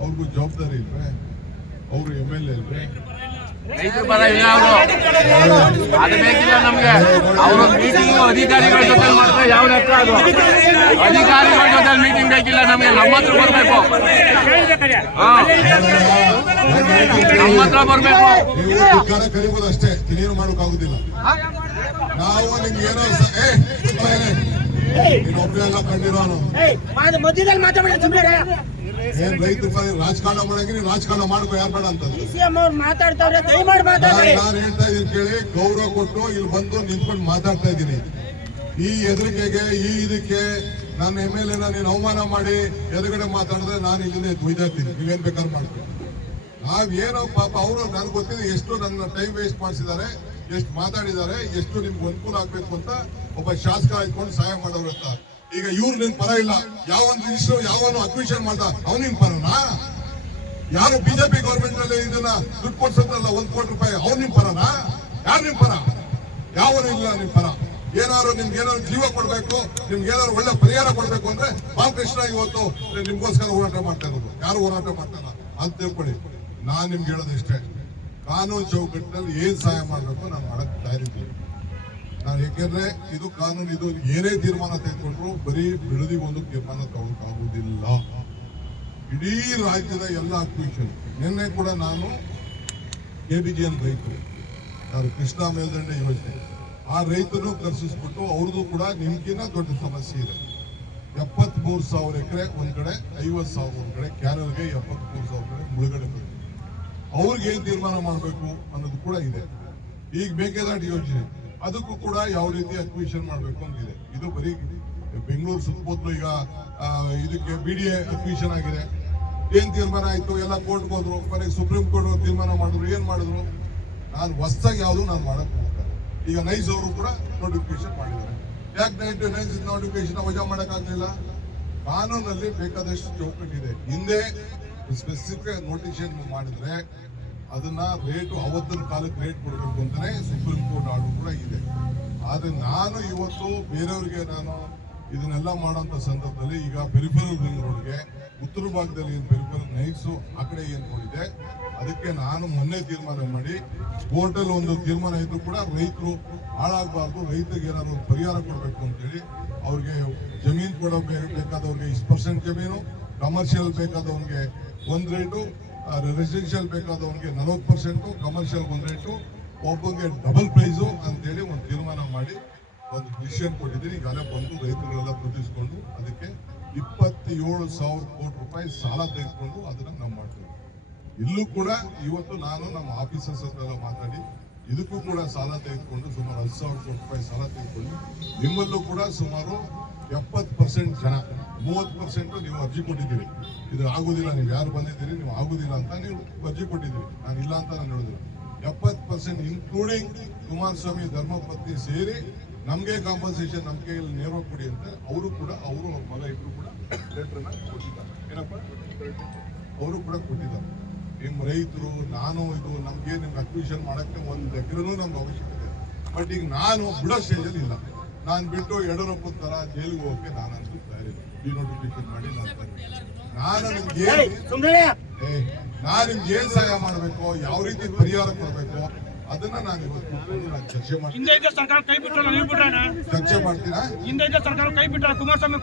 ಅವ್ರಿಗೂ ಜವಾಬ್ದಾರಿ ಇಲ್ವೇ? ಅವರು ಎಂ ಎಲ್ ಎ ಇಲ್ವೇ? ರೈತರ ಪರ ಇಲ್ಲ ಅವರು. ಅದು ಬೇಕಿಲ್ಲ ನಮ್ಗೆ. ಅವರು ಮೀಟಿಂಗ್ ಅಧಿಕಾರಿಗಳ ಜೊತೆ ಮಾಡ್ತಾರೆ ಯಾವ ಲೆಕ್ಕ ಅದು? ಅಧಿಕಾರಿಗಳ ಜೊತೆ ಮೀಟಿಂಗ್ ಬೇಕಿಲ್ಲ ನಮ್ಗೆ. ನಮ್ಮ ಹತ್ರ ಬರ್ಬೇಕು. ಹಾ. ನಮ್ಮ ಹತ್ರ ಬರ್ಬೇಕು. ನೀವು ಧಿಕ್ಕಾರ ಕರಿಬೋದು ಅಷ್ಟೇ. ಇನ್ನೇನು ಮಾಡೋಕ್ಕಾಗುದಿಲ್ಲ ನಾವು ನಿಮ್ಗೆ ಏನೋ ಏ, ಸುಮ್ಮ ಇರಿ. ನೀನು ಒಬ್ಬನೇ ಎಲ್ಲ ಕಂಡಿರೋನು ಮಧ್ಯದಲ್ಲಿ ಮಾತಾಡಿ ಏನ್ ರೈತರು ರಾಜಕಾರಣ ಮಾಡಂಗೆ ನೀವು ರಾಜಕಾರಣ ಮಾಡ್ಕೋ ಯಾರು ಬೇಡ ಅವ್ರು ಮಾತಾಡ್ತಾವ್ರೆ ದಯಮಾಡಿ ನಾನು ಹೇಳ್ತಾ ಇದೀನಿ ಕೇಳಿ ಗೌರವ ಕೊಟ್ಟು ಇಲ್ಲಿ ಬಂದು ನಿಂತ್ಕೊಂಡು ಮಾತಾಡ್ತಾ ಇದ್ದೀನಿ. ಈ ಹೆದರಿಕೆಗೆ ಈ ಇದಕ್ಕೆ ನನ್ನ ಎಂ ಎಲ್ ಎನ ನೀನು ಅವಮಾನ ಮಾಡಿ ಎದುರುಗಡೆ ಮಾತಾಡಿದ್ರೆ ನಾನು ಇಲ್ಲಿಂದ ಬೈದಾಡ್ತೀನಿ ನೀವೇನ್ ಬೇಕಾದ್ರೂ ಮಾಡ್ತೀನಿ ನಾವೇನೋ ಪಾಪ ಅವರು ನನ್ಗೆ ಗೊತ್ತಿದೆ ಎಷ್ಟು ನನ್ನ ಟೈಮ್ ವೇಸ್ಟ್ ಮಾಡಿಸಿದ್ದಾರೆ ಎಷ್ಟು ಮಾತಾಡಿದ್ದಾರೆ ಎಷ್ಟು ನಿಮ್ಗೆ ಅನುಕೂಲ ಆಗ್ಬೇಕು ಅಂತ ಒಬ್ಬ ಶಾಸಕ ಇಟ್ಕೊಂಡು ಸಹಾಯ ಮಾಡೋರು ಅಂತ. ಈಗ ಇವ್ರು ನಿನ್ ಪರ ಇಲ್ಲ. ಯಾವನ್ ಮಿನಿಸ್ಟರ್ ಯಾವನು ಅಡ್ಮಿಷನ್ ಮಾಡ್ದ ಅವನಿನ್ ನಿನ್ ಪರನಾ? ಯಾರು ಬಿಜೆಪಿ ಗೌರ್ಮೆಂಟ್ನಲ್ಲಿ ಇದನ್ನ ದುಡ್ಡು ಕೊಡ್ಸಲ್ಲ ಒಂದ್ ಕೋಟಿ ರೂಪಾಯಿ, ಅವ್ನ ನಿಮ್ ಪರನಾ? ಯಾರು ನಿಮ್ ಪರ? ಯಾವನು ಇಲ್ಲ ನಿಮ್ ಪರ. ಏನಾದ್ರು ನಿಮ್ಗೆ ಏನಾದ್ರು ಜೀವ ಕೊಡ್ಬೇಕು, ನಿಮ್ಗೆ ಏನಾದ್ರು ಒಳ್ಳೆ ಪರಿಹಾರ ಕೊಡ್ಬೇಕು ಅಂದ್ರೆ ಬಾಲಕೃಷ್ಣ ಇವತ್ತು ನಿಮ್ಗೋಸ್ಕರ ಹೋರಾಟ ಮಾಡ್ತಾ ಇರೋದು. ಯಾರು ಹೋರಾಟ ಮಾಡ್ತಾರ ಅಂತ ತಿಳ್ಕೊಳ್ಳಿ. ನಾನ್ ನಿಮ್ಗೆ ಹೇಳೋದಿಷ್ಟೇ ಕಾನೂನು ಚೌಕಟ್ಟಿನಲ್ಲಿ ಏನ್ ಸಹಾಯ ಮಾಡ್ಬೇಕು ನಾನು ಮಾಡಕ್ ನಾನು ಯಾಕೆಂದ್ರೆ ಇದು ಕಾನೂನು, ಇದು ಏನೇ ತೀರ್ಮಾನ ತೆಗೆದುಕೊಂಡ್ರು ಬರೀ ಬಿಡದಿ ಒಂದು ತೀರ್ಮಾನ ತಗೊಳಕ್ಕಾಗುವುದಿಲ್ಲ ಇಡೀ ರಾಜ್ಯದ ಎಲ್ಲ ಅಕ್ವಿಷನ್, ನಿನ್ನೆ ಕೂಡ ನಾನು ಕೆಬಿಜಿಎನ್ ರೈತರು, ಯಾರು ಕೃಷ್ಣಾ ಮೇಲ್ದಂಡೆ ಯೋಜನೆ, ಆ ರೈತರು ಕರ್ಸಿಸ್ಬಿಟ್ಟು ಅವ್ರದ್ದು ಕೂಡ ನಿಮ್ಗಿನ್ನ ದೊಡ್ಡ ಸಮಸ್ಯೆ ಇದೆ. ಎಪ್ಪತ್ಮೂರು ಸಾವಿರ ಎಕರೆ ಒಂದ್ ಕಡೆ ಐವತ್ ಸಾವಿರ ಒಂದ್ ಕಡೆ, ಕ್ಯಾನಲ್ಗೆ ಎಪ್ಪತ್ಮೂರು ಸಾವಿರ ಕಡೆ ಮುಳುಗಡೆ ಬರುತ್ತೆ. ಅವ್ರಿಗೆ ಏನ್ ತೀರ್ಮಾನ ಮಾಡಬೇಕು ಅನ್ನೋದು ಕೂಡ ಇದೆ. ಈಗ ಬೇಕಾದ ಯೋಜನೆ ಅದಕ್ಕೂ ಕೂಡ ಯಾವ ರೀತಿ ಅಕ್ವಿಷನ್ ಮಾಡಬೇಕು ಅಂತಿದೆ. ಇದು ಬರೀ ಬೆಂಗಳೂರು ಸುತ್ತಮುತ್ತಲು ಈಗ ಇದಕ್ಕೆ ಬಿ ಡಿ ಎ ಅಕ್ವಿಷನ್ ಆಗಿದೆ. ಏನ್ ತೀರ್ಮಾನ ಆಯ್ತು? ಎಲ್ಲ ಕೋರ್ಟ್ಗೆ ಹೋದ್ರು. ಕೊನೆಗೆ ಸುಪ್ರೀಂ ಕೋರ್ಟ್ ತೀರ್ಮಾನ ಮಾಡಿದ್ರು. ಏನ್ ಮಾಡಿದ್ರು? ನಾನು ಹೊಸ್ದಾಗಿ ಯಾವುದು ನಾನು ಮಾಡಕ್ ಈಗ ನೈಸ್ ಅವರು ಕೂಡ ನೋಟಿಫಿಕೇಶನ್ ಮಾಡಿದ್ದಾರೆ. ಯಾಕೆ ನೈಟ್ ನೈಸ್ ನೋಟಿಫಿಕೇಶನ್ ವಜಾ ಮಾಡೋಕ್ಕಾಗಲಿಲ್ಲ ಕಾನೂನಲ್ಲಿ ಬೇಕಾದಷ್ಟು ಚೌಕಟ್ಟಿದೆ. ಹಿಂದೆ ಸ್ಪೆಸಿಫಿಕ್ ನೋಟಿಫಿಕೇಶನ್ ಮಾಡಿದ್ರೆ ಅದನ್ನ ರೇಟು ಅವತ್ತಿನ ಕಾಲಕ್ಕೆ ರೇಟ್ ಕೊಡಬೇಕು ಅಂತಾನೆ ಸುಪ್ರೀಂ ಕೋರ್ಟ್ ಆರ್ಡರ್ ಕೂಡ ಇದೆ. ಆದ್ರೆ ನಾನು ಇವತ್ತು ಬೇರೆಯವ್ರಿಗೆ ನಾನು ಇದನ್ನೆಲ್ಲ ಮಾಡೋಂಥ ಸಂದರ್ಭದಲ್ಲಿ ಈಗ ಪೆರಿಫರಲ್ ರಿಂಗ್ ರೋಡ್ಗೆ ಉತ್ತರ ಭಾಗದಲ್ಲಿ ಏನು ಪೆರಿಫರಲ್ ನೈಟ್ಸು ಆ ಕಡೆ ಏನು ನೋಡಿದೆ, ಅದಕ್ಕೆ ನಾನು ಮೊನ್ನೆ ತೀರ್ಮಾನ ಮಾಡಿ ಕೋರ್ಟಲ್ಲಿ ಒಂದು ತೀರ್ಮಾನ ಇದ್ರು ಕೂಡ ರೈತರು ಹಾಳಾಗಬಾರ್ದು, ರೈತರಿಗೆ ಏನಾದ್ರು ಪರಿಹಾರ ಕೊಡಬೇಕು ಅಂತೇಳಿ ಅವ್ರಿಗೆ ಜಮೀನು ಕೊಡಬೇಕಾದವ್ರಿಗೆ ಇಷ್ಟು ಪರ್ಸೆಂಟ್ ಜಮೀನು ಕಮರ್ಷಿಯಲ್ ಬೇಕಾದವ್ರಿಗೆ ಒಂದು ರೇಟು ರೆಸಿಡೆನ್ಷಿಯಲ್ ಬೇಕಾದವ್ರಿಗೆ ನಲವತ್ತು ಪರ್ಸೆಂಟು ಕಮರ್ಷಿಯಲ್ ಒನ್ ರೇಟು ಒಬ್ಬಗೆ ಡಬಲ್ ಪ್ರೈಸು ಅಂತೇಳಿ ಒಂದು ತೀರ್ಮಾನ ಮಾಡಿ ಒಂದು ಡಿಸಿಷನ್ ಕೊಟ್ಟಿದ್ದೀನಿ. ಈಗಾಗಲೇ ಬಂದು ರೈತರುಗಳೆಲ್ಲ ಪ್ರತಿಸ್ಕೊಂಡು ಅದಕ್ಕೆ ಇಪ್ಪತ್ತೇಳು ಸಾವಿರ ಕೋಟಿ ರೂಪಾಯಿ ಸಾಲ ತೆಗೆದುಕೊಂಡು ಅದನ್ನ ನಾವು ಮಾಡ್ತೀವಿ. ಇಲ್ಲೂ ಕೂಡ ಇವತ್ತು ನಾನು ನಮ್ಮ ಆಫೀಸರ್ಸ್ ಹತ್ರ ಮಾತಾಡಿ, ಇದಕ್ಕೂ ಕೂಡ ಸಾಲ ತೆಗೆದುಕೊಂಡು ಸುಮಾರು ಹತ್ತು ಸಾವಿರ ಕೋಟಿ ರೂಪಾಯಿ ಸಾಲ ತೆಗೆದುಕೊಂಡು ನಿಮ್ಮಲ್ಲೂ ಕೂಡ ಸುಮಾರು ಎಪ್ಪತ್ತು ಪರ್ಸೆಂಟ್ ಜನ ಮೂವತ್ತು ಪರ್ಸೆಂಟ್ ನೀವು ಅರ್ಜಿ ಕೊಟ್ಟಿದ್ದೀರಿ. ಇದು ಆಗುದಿಲ್ಲ, ನೀವು ಯಾರು ಬಂದಿದ್ದೀರಿ, ನೀವು ಆಗುದಿಲ್ಲ ಅಂತ ನೀವು ಅರ್ಜಿ ಕೊಟ್ಟಿದ್ದೀರಿ. ನಾನು ಇಲ್ಲ ಅಂತ ನಾನು ಹೇಳಿದ್ರು ಎಪ್ಪತ್ತು ಪರ್ಸೆಂಟ್ ಇನ್ಕ್ಲೂಡಿಂಗ್ ಕುಮಾರಸ್ವಾಮಿ ಧರ್ಮಪತ್ನಿ ಸೇರಿ ನಮಗೆ ಕಾಂಪನ್ಸೇಷನ್ ನಮ್ಮ ಕೈಯಲ್ಲಿ ನೇರವಾಗಿ ಕೊಡಿ ಅಂತ ಅವರು ಕೂಡ, ಅವರು ಮಗ ಇಬ್ರು ಕೂಡ ಲೆಟ್ರನ್ನ ಕೊಟ್ಟಿದ್ದಾರೆ. ಏನಪ್ಪ? ಅವರು ಕೂಡ ಕೊಟ್ಟಿದ್ದಾರೆ. ನಿಮ್ಮ ರೈತರು, ನಾನು ಇದು, ನಮಗೆ ನಿಮ್ಗೆ ಅಕ್ವಿಷನ್ ಮಾಡಕ್ಕೆ ಒಂದು ಎಕರೆನೂ ನಮ್ಗೆ ಅವಶ್ಯಕತೆ ಬಟ್ ಈಗ ನಾನು ಬಿಡೋ ಸ್ಟೇಜಲ್ಲಿ ಇಲ್ಲ. ನಾನು ಬಿಟ್ಟು ಯಡಿಯೂರಪ್ಪ ತರ ಜೈಲಿಗೆ ಹೋಗಕ್ಕೆ ನಾನು ಅನ್ಸುತ್ತಾ ಡಿನೋಟಿಫಿಕೇಶನ್ ಮಾಡಿ ನಾನು ತಯಾರಿ ನಾನು ನಿಮ್ಗೆ ಏನ್ ನಿಮ್ಗೆ ಸಹಾಯ ಮಾಡಬೇಕು ಯಾವ ರೀತಿ ಪರಿಹಾರ ಕೊಡಬೇಕು ಅದನ್ನ ನಾನು ಇವತ್ತು ನಾನು ಚರ್ಚೆ ಮಾಡ್ತೀನಿ. ಚರ್ಚೆ ಮಾಡ್ತೀರಾ? ಹಿಂದೆ ಸರ್ಕಾರ ಕೈ ಬಿಟ್ಟ ಕುಮಾರಸ್ವಾಮಿ